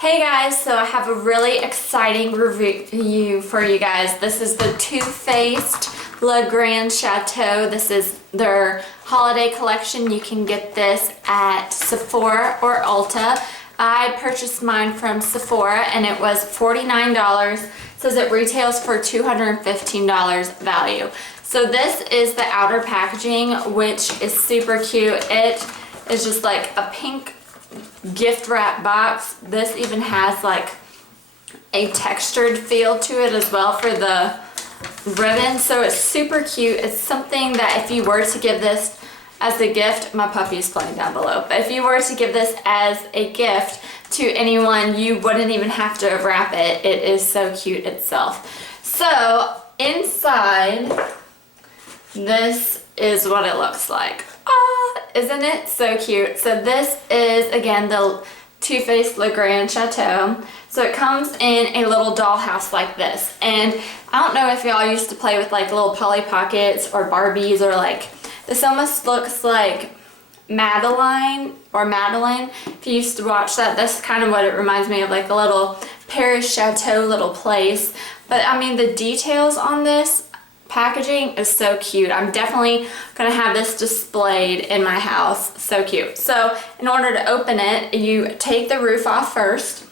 Hey guys, so I have a really exciting review for you guys. This is the Too Faced Le Grand Chateau. This is their holiday collection. You can get this at Sephora or Ulta. I purchased mine from Sephora and it was $49. It says it retails for $215 value. So this is the outer packaging, which is super cute. It is just like a pink gift wrap box. This even has like a textured feel to it as well for the ribbon, so it's super cute. It's something that if you were to give this as a gift, my puppy is playing down below, but if you were to give this as a gift to anyone, you wouldn't even have to wrap it. It is so cute itself. So inside, this is what it looks like. Isn't it so cute? So this is, again, the Too Faced Le Grand Chateau. So it comes in a little dollhouse like this. And I don't know if y'all used to play with like little Polly Pockets or Barbies, or like, this almost looks like Madeline. If you used to watch that, that's kind of what it reminds me of, like a little Paris Chateau little place. But I mean, the details on this packaging is so cute. I'm definitely gonna have this displayed in my house. So cute. So in order to open it, you take the roof off first,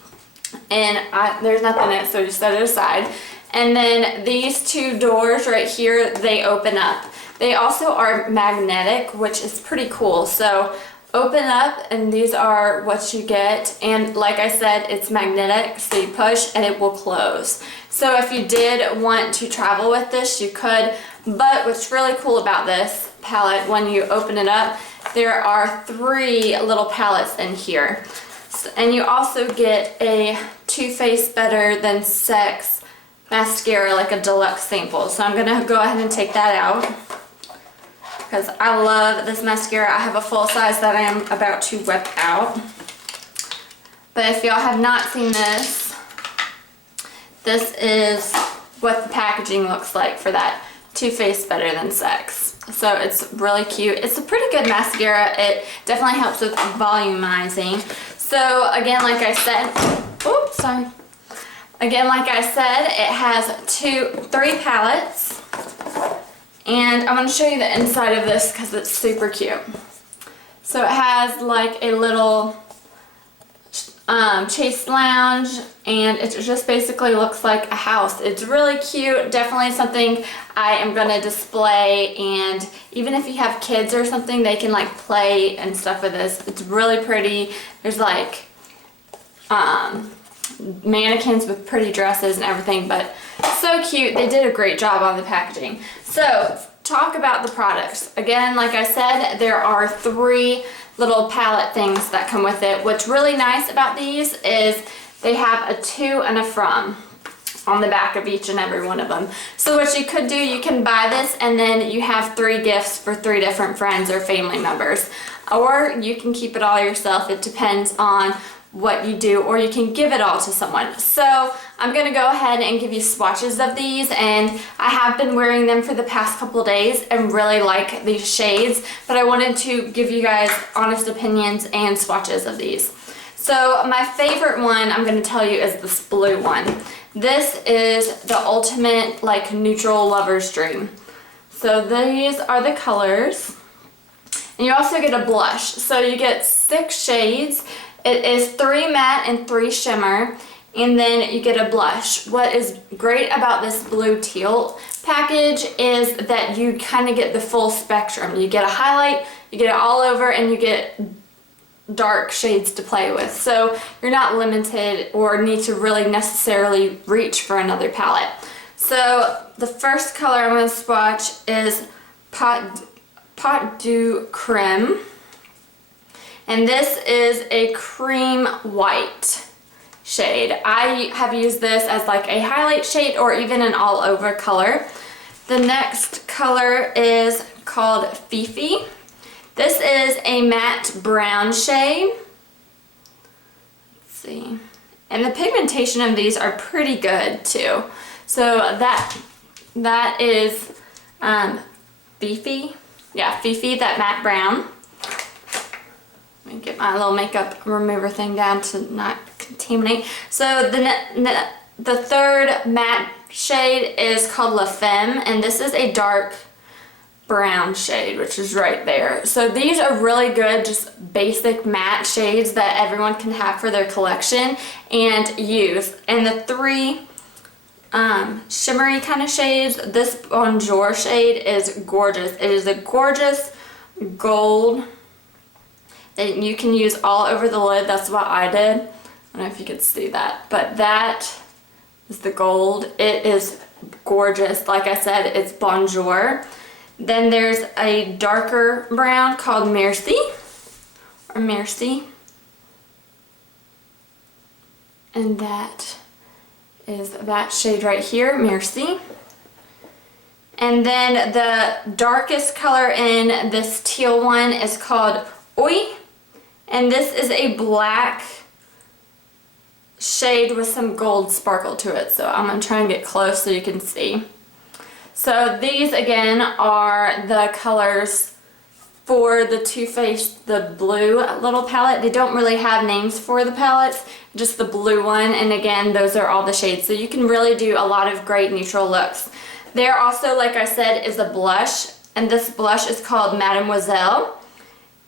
and there's nothing in it, so just set it aside. And then these two doors right here, they open up. They also are magnetic, which is pretty cool. So open up, and these are what you get. And like I said, it's magnetic, so you push and it will close. So if you did want to travel with this, you could. But what's really cool about this palette, when you open it up, there are 3 little palettes in here. And you also get a Too Faced Better Than Sex mascara, like a deluxe sample. So I'm gonna go ahead and take that out, because I love this mascara. I have a full size that I am about to whip out. But if y'all have not seen this, this is what the packaging looks like for that Too Faced Better Than Sex. So it's really cute. It's a pretty good mascara. It definitely helps with volumizing. So again, like I said, oops, sorry. Again, like I said, it has 3 palettes. And I'm going to show you the inside of this because it's super cute. So it has like a little chase lounge, and it just basically looks like a house. It's really cute. Definitely something I am going to display, and even if you have kids or something, they can like play and stuff with this. It's really pretty. There's like mannequins with pretty dresses and everything, but so cute. They did a great job on the packaging. So talk about the products. Again, like I said, there are 3 little palette things that come with it. What's really nice about these is they have a to and a from on the back of each and every one of them. So what you could do, you can buy this and then you have 3 gifts for 3 different friends or family members. Or you can keep it all yourself. It depends on what you do, or you can give it all to someone. So I'm gonna go ahead and give you swatches of these, and I have been wearing them for the past couple days and really like these shades, but I wanted to give you guys honest opinions and swatches of these. So my favorite one I'm gonna tell you is this blue one. This is the ultimate like neutral lover's dream. So these are the colors, and you also get a blush. So you get 6 shades. It is 3 matte and 3 shimmer, and then you get a blush. What is great about this blue teal package is that you kind of get the full spectrum. You get a highlight, you get it all over, and you get dark shades to play with. So you're not limited or need to really necessarily reach for another palette. So the first color I'm going to swatch is Pot du Creme. And this is a cream white shade. I have used this as like a highlight shade or even an all over color. The next color is called Fifi. This is a matte brown shade. Let's see. And the pigmentation of these are pretty good too. So that is Fifi. Yeah, Fifi, that matte brown. Let me get my little makeup remover thing down to not contaminate. So the third matte shade is called La Femme, and this is a dark brown shade, which is right there. So these are really good, just basic matte shades that everyone can have for their collection and use. And the three shimmery kind of shades, this Bonjour shade is gorgeous. It is a gorgeous gold that you can use all over the lid. That's what I did. I don't know if you could see that, but that is the gold. It is gorgeous. Like I said, it's Bonjour. Then there's a darker brown called Merci, or Merci. And that is that shade right here, Merci. And then the darkest color in this teal one is called Oi. And this is a black shade with some gold sparkle to it. So I'm going to try and get close so you can see. So these again are the colors for the Too Faced, the blue little palette. They don't really have names for the palettes, just the blue one. And again, those are all the shades. So you can really do a lot of great neutral looks. There also, like I said, is a blush. And this blush is called Mademoiselle.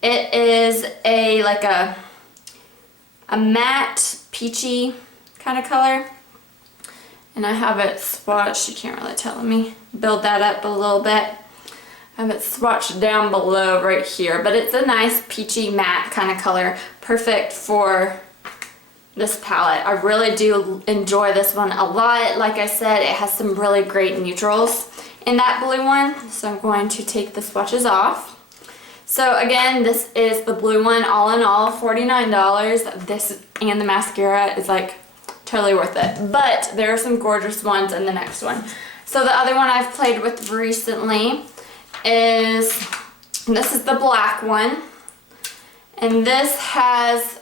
It is like a matte peachy kind of color. And I have it swatched. You can't really tell. Let me build that up a little bit. I have it swatched down below right here. But it's a nice peachy matte kind of color. Perfect for this palette. I really do enjoy this one a lot. Like I said, it has some really great neutrals in that blue one. So I'm going to take the swatches off. So again, this is the blue one. All in all, $49. This and the mascara is like totally worth it. But there are some gorgeous ones in the next one. So the other one I've played with recently is, this is the black one. And this has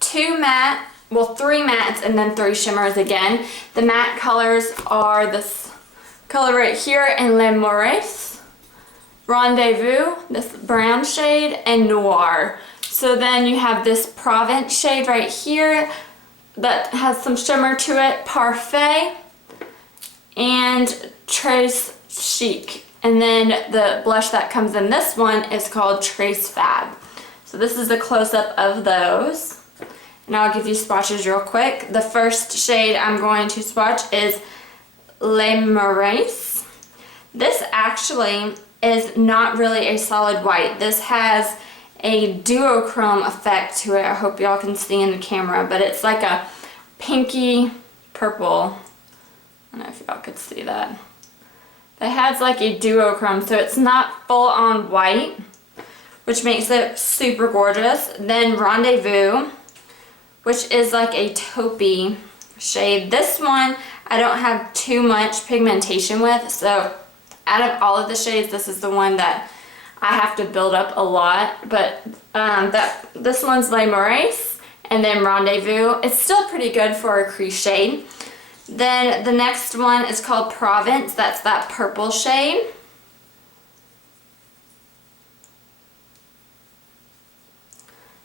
three mattes and then 3 shimmers again. The matte colors are this color right here and Le Maurice, Rendezvous, this brown shade, and Noir. So then you have this Provence shade right here that has some shimmer to it, Parfait, and Trace Chic. And then the blush that comes in this one is called Trace Fab. So this is a close-up of those. And I'll give you swatches real quick. The first shade I'm going to swatch is Le Maurice. This actually is not really a solid white. This has a duochrome effect to it. I hope y'all can see in the camera, but it's like a pinky purple. I don't know if y'all could see that. It has like a duochrome, so it's not full on white, which makes it super gorgeous. Then Rendezvous, which is like a taupey shade. This one I don't have too much pigmentation with, so out of all of the shades, this is the one that I have to build up a lot. But this one's Le Maurice, and then Rendezvous. It's still pretty good for a crease shade. Then the next one is called Provence. That's that purple shade.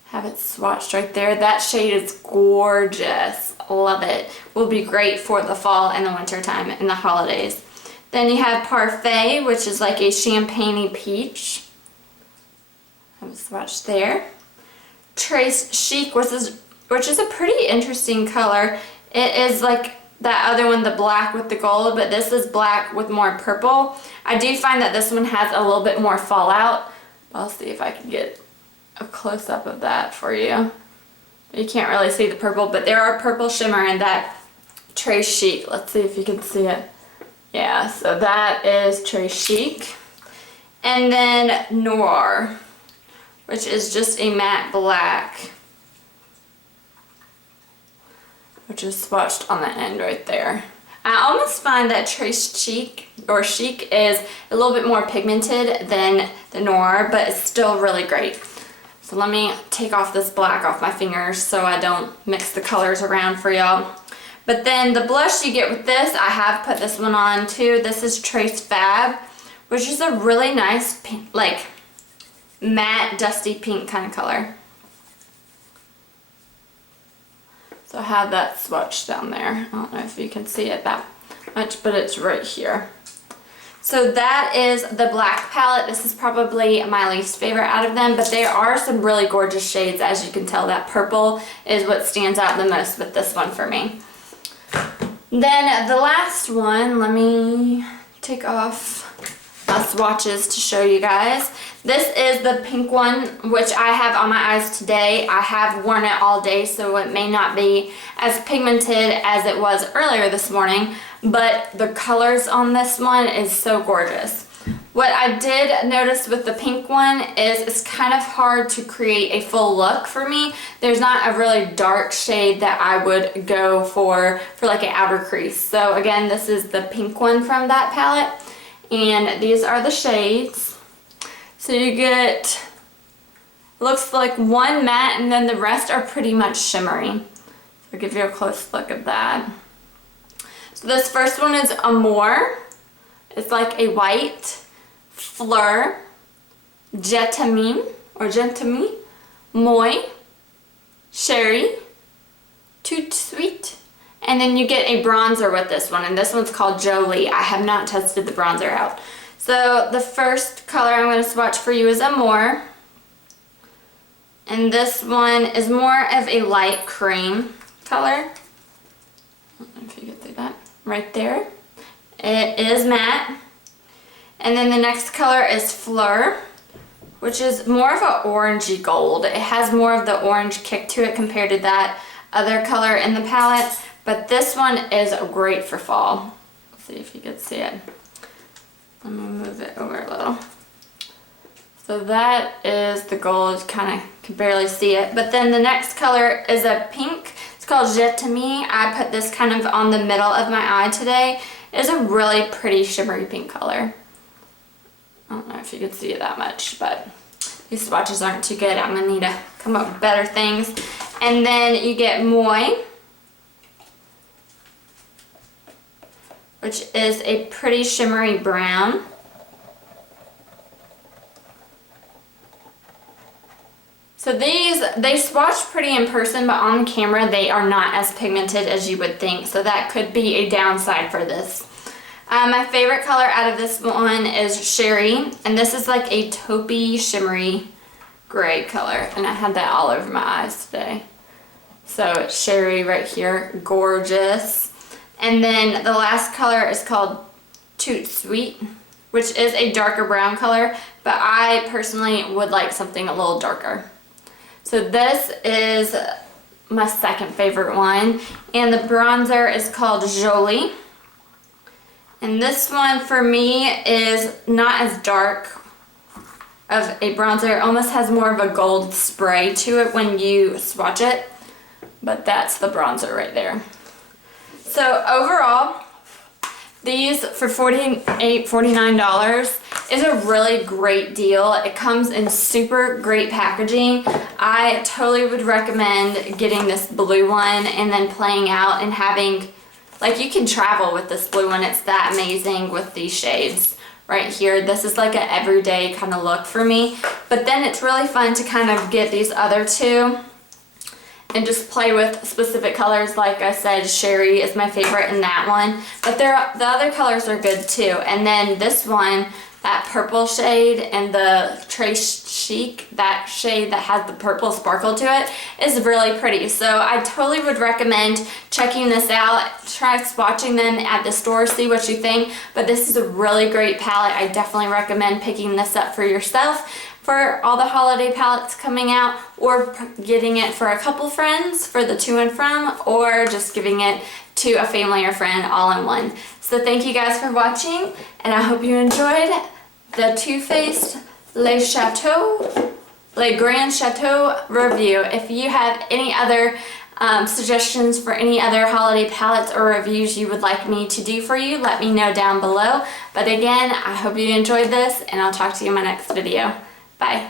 Have it swatched right there. That shade is gorgeous. Love it. Will be great for the fall and the winter time and the holidays. Then you have Parfait, which is like a champagne peach. Have it swatched there. Trace Chic, which is a pretty interesting color. It is like that other one, the black with the gold, but this is black with more purple. I do find that this one has a little bit more fallout. I'll see if I can get a close-up of that for you. You can't really see the purple, but there are purple shimmer in that Trace Chic. Let's see if you can see it. Yeah, so that is Trace Chic. And then Noir, which is just a matte black, which is swatched on the end right there. I almost find that Trace Chic or Chic is a little bit more pigmented than the Noir, but it's still really great. So let me take off this black off my fingers so I don't mix the colors around for y'all. But then the blush you get with this, I have put this one on too. This is Trace Fab, which is a really nice pink, like matte dusty pink kind of color. So I have that swatch down there. I don't know if you can see it that much, but it's right here. So that is the black palette. This is probably my least favorite out of them, but there are some really gorgeous shades. As you can tell, that purple is what stands out the most with this one for me. Then the last one, let me take off my swatches to show you guys. This is the pink one, which I have on my eyes today. I have worn it all day, so it may not be as pigmented as it was earlier this morning, but the colors on this one is so gorgeous. What I did notice with the pink one is it's kind of hard to create a full look for me. There's not a really dark shade that I would go for like an outer crease. So again, this is the pink one from that palette, and these are the shades. So you get, looks like one matte, and then the rest are pretty much shimmery. I'll give you a close look at that. So this first one is Amour. It's like a white. Fleur, Jetamine, or Gentamine, Moi, Sherry, Tout Sweet, and then you get a bronzer with this one, and this one's called Jolie. I have not tested the bronzer out. So the first color I'm going to swatch for you is Amour, and this one is more of a light cream color. I don't know if you get through that. Right there. It is matte. And then the next color is Fleur, which is more of an orangey gold. It has more of the orange kick to it compared to that other color in the palette. But this one is great for fall. Let's see if you can see it. Let me move it over a little. So that is the gold. You kind of can barely see it. But then the next color is a pink. It's called Jetamine. I put this kind of on the middle of my eye today. It's a really pretty shimmery pink color. I don't know if you can see it that much, but these swatches aren't too good. I'm going to need to come up with better things. And then you get Moi, which is a pretty shimmery brown. So these, they swatch pretty in person, but on camera they are not as pigmented as you would think. So that could be a downside for this. My favorite color out of this one is Sherry, and this is like a taupey shimmery gray color, and I had that all over my eyes today. So it's Sherry right here, gorgeous. And then the last color is called Tout Sweet, which is a darker brown color, but I personally would like something a little darker. So this is my second favorite one, and the bronzer is called Jolie. And this one for me is not as dark of a bronzer. It almost has more of a gold spray to it when you swatch it. But that's the bronzer right there. So overall, these for $49 is a really great deal. It comes in super great packaging. I totally would recommend getting this blue one and then playing out and having, like, you can travel with this blue one. It's that amazing with these shades right here. This is like an everyday kind of look for me. But then it's really fun to kind of get these other two and just play with specific colors. Like I said, Sherry is my favorite in that one. But the other colors are good too. And then this one, that purple shade, and the Trace Chic, that shade that has the purple sparkle to it, is really pretty. So I totally would recommend checking this out. Try swatching them at the store, see what you think. But this is a really great palette. I definitely recommend picking this up for yourself for all the holiday palettes coming out, or getting it for a couple friends for the to and from, or just giving it to a family or friend all in one. So thank you guys for watching, and I hope you enjoyed the Too Faced Le Grand Chateau review. If you have any other suggestions for any other holiday palettes or reviews you would like me to do for you, let me know down below. But again, I hope you enjoyed this, and I'll talk to you in my next video. Bye.